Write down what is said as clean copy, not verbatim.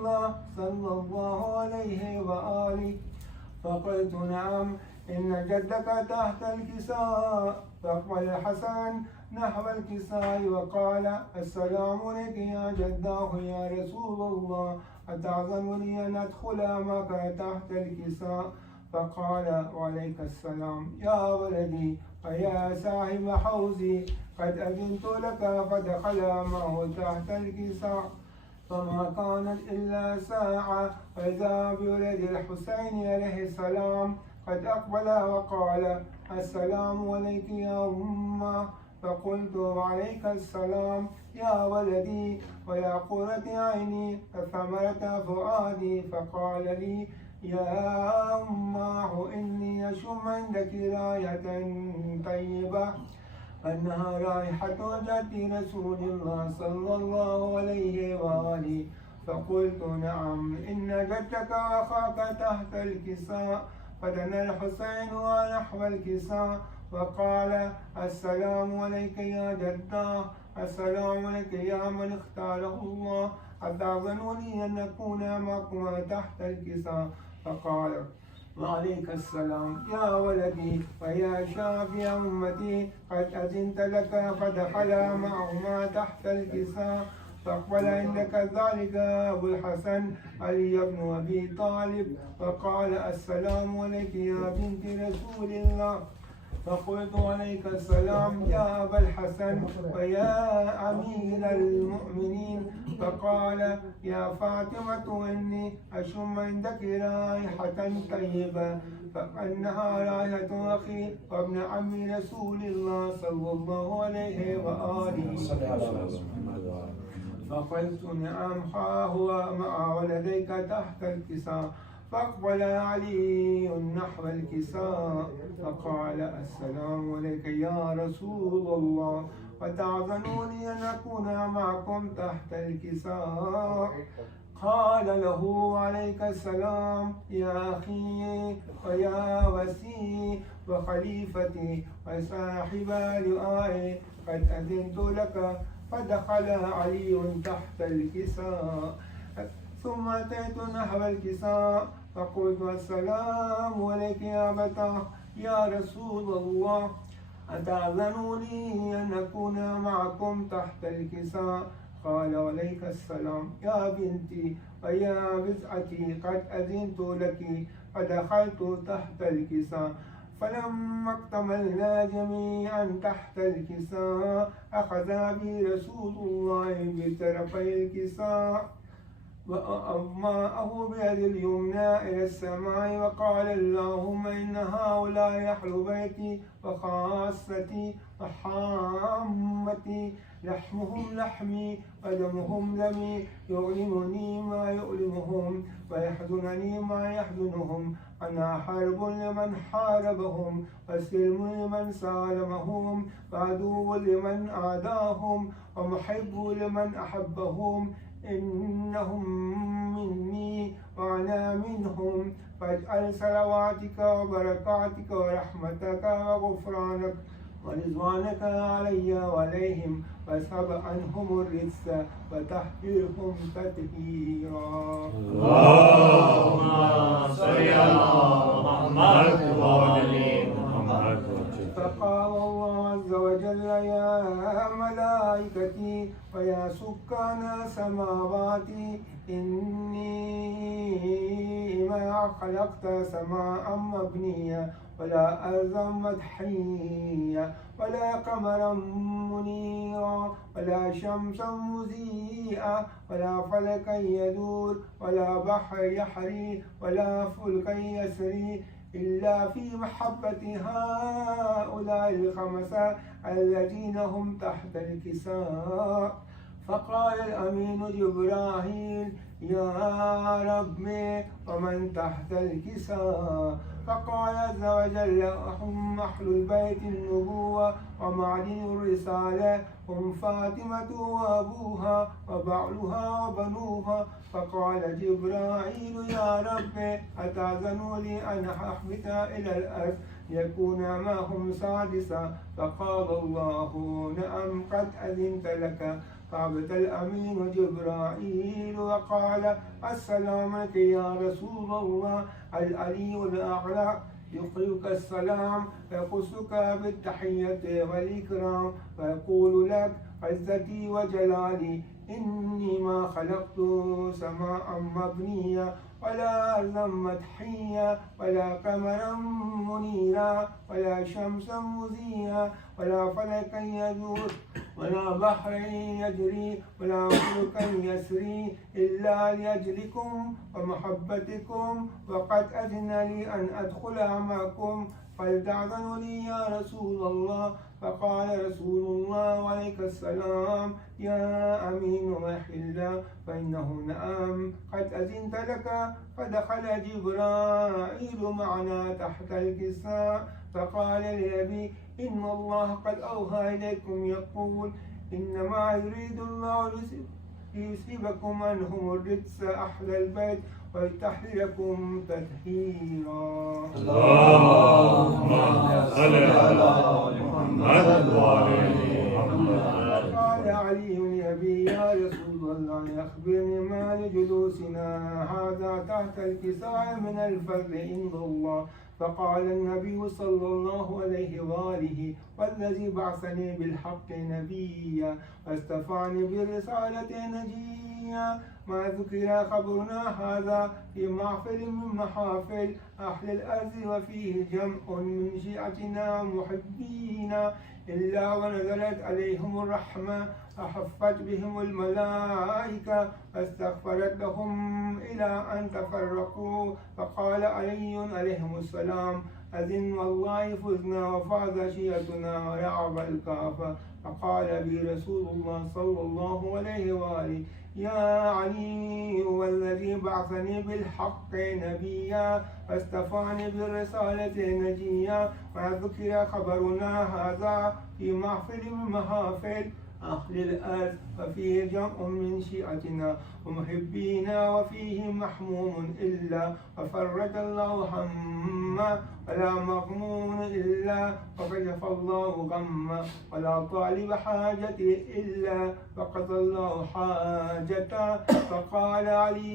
الله صلى الله عليه وآله. فقلت نعم إن جدك تحت الكساء. فأقبل الحسن نحو الكساء وقال السلام عليك يا جداه يا رسول الله، أتعظم لي أن أدخل معك تحت الكساء؟ فقال وعليك السلام يا ولدي ويا صاحب حوزي، قد أذنت لك فدخل معه تحت الكساء. فما كانت إلا ساعة وإذا بولد الحسين عليه السلام قد أقبل وقال السلام عليك يا أمه. فقلت وعليك السلام يا ولدي ويا قرة عيني وثمرة فؤادي. فقال لي يا أماه إني أشم عندك راية طيبة أنها رائحة جد رسول الله صلى الله عليه وآله. فقلت نعم إن جدك وأخاك تحت الكساء. فدنا الحسين ونحو الكساء وقال السلام عليك يا جداه، السلام عليك يا من اختاره الله، أتأذنني أن نكون معكما تحت الكساء؟ فقال وعليك السلام يا ولدي ويا شافي أمتي، قد أذنت لك فدخل معهما تحت الكساء. فأقبل عندك ذلك أبو الحسن علي بن أبي طالب وقال السلام عليك يا بنت رسول الله. فقلت عليك السلام يا أبا الحسن ويا أمير المؤمنين. فقال يا فاطمة إني أشم عندك رائحة طيبة فإنها رائحة أخي وابن عم رسول الله صلى الله عليه وآله. فقلت نعم ها هو مع ولديك تحت الكساء. فأقبل علي نحو الكساء فقال السلام عليك يا رسول الله، وتعظنوني أن أكون معكم تحت الكساء. قال له عليك السلام يا أخي ويا وسي وخليفتي وصاحب لؤائي، قد أذنت لك. فدخل علي تحت الكساء. ثم أتيت نحو الكساء فقلت السلام عليك يا أبتاه يا رسول الله، أتأذنوني أن أكون معكم تحت الكساء؟ قال عليك السلام يا بنتي ويا بضعتي، قد أذنت لك. فدخلت تحت الكساء. فلما اكتملنا جميعا تحت الكساء أخذ بي رسول الله بطرفي الكساء وأماءه بيد اليمنى إلى السماء وقال اللهم إن هؤلاء أهل بيتي وخاصتي وحامتي، لحمهم لحمي ودمهم دمي، يؤلمني ما يؤلمهم ويحزنني ما يحزنهم. أنا حرب لمن حاربهم وسلم لمن سالمهم وعدو لمن عاداهم ومحب لمن أحبهم. إنهم مني وأنا منهم، فاجعل صلواتك وبركاتك ورحمتك وغفرانك ورضوانك علي وعليهم، واسحب عنهم الرجس وتحفرهم تطهيرا. اللهم صل على محمد وعلى محمد. فقال الله عز وجل يا ملائكتي ويا سكان سماواتي إني ما خلقت سماء مبنية ولا أرضا مدحية ولا قمرا منيرا ولا شمسا مضيئة ولا فلكا يدور ولا بحر يحري ولا فلكا يسري إلا في محبة هؤلاء الخمسة الذين هم تحت الكساء. فقال الأمين جبرائيل يا ربي ومن تحت الكساء؟ فقال عز وجل هم أهل البيت النبوة ومعدن الرسالة، هم فاطمة وأبوها وبعلها وبنوها. فقال جبرائيل يا رب أتأذن لي أن أحبط إلى الأرض يكون معهم سادسا؟ فقال الله نعم قد أذنت لك. فعبد الأمين جبرائيل وقال: السلام عليك يا رسول الله. العلي الأعلى يقرئك السلام ويخصك بالتحية والإكرام ويقول لك: عزتي وجلالي إني ما خلقت سماء مبنية ولا أرضا مدحية ولا قمرا منيرا ولا شمسا مزيا ولا فلكا يدور ولا بحر يجري ولا فلكا يسري إلا لأجلكم ومحبتكم، وقد أذن لي أن أدخل معكم فلتأذنوا لي يا رسول الله. فقال رسول الله: عليك السلام يا أمين وحلا، فإنه نعم قد أذنت لك. فدخل جبرائيل معنا تحت الكساء فقال لأبي: إن الله قد أوحى إليكم يقول: إنما يريد الله ليصيبكم عنهم الرجس أهل البيت ويطهركم تطهيرا. اللهم صل على محمد وعلى محمد. قال علي لأبي: يا رسول الله أخبرني ما لجلوسنا هذا تحت الكساء من الفضل عند الله. فقال النبي صلى الله عليه وآله: والذي بعثني بالحق نبيا واستفاني بالرسالة نجيا، ما ذكر خبرنا هذا في محفل من محافل أهل الأرض وفيه جمع من شيعتنا محبينا إلا ونزلت عليهم الرحمة أحفت بهم الملائكة فاستغفرت لهم إلى أن تفرقوا. فقال علي عليه السلام: أذن والله فزنا وفاز شيعتنا يا أبا الكعبة. فقال بي رسول الله صلى الله عليه وآله: يا علي والذي بعثني بالحق نبيا واستفاني بالرسالة نجيا، وذكر خبرنا هذا في محفل من محافل أهل الأرض وفيه جمع من شيعتنا ومحبينا وفيه محموم إلا وفرج الله هما ولا مغموم إلا وكشف الله غما ولا طالب حاجة إلا وقضى الله حاجته. فقال علي: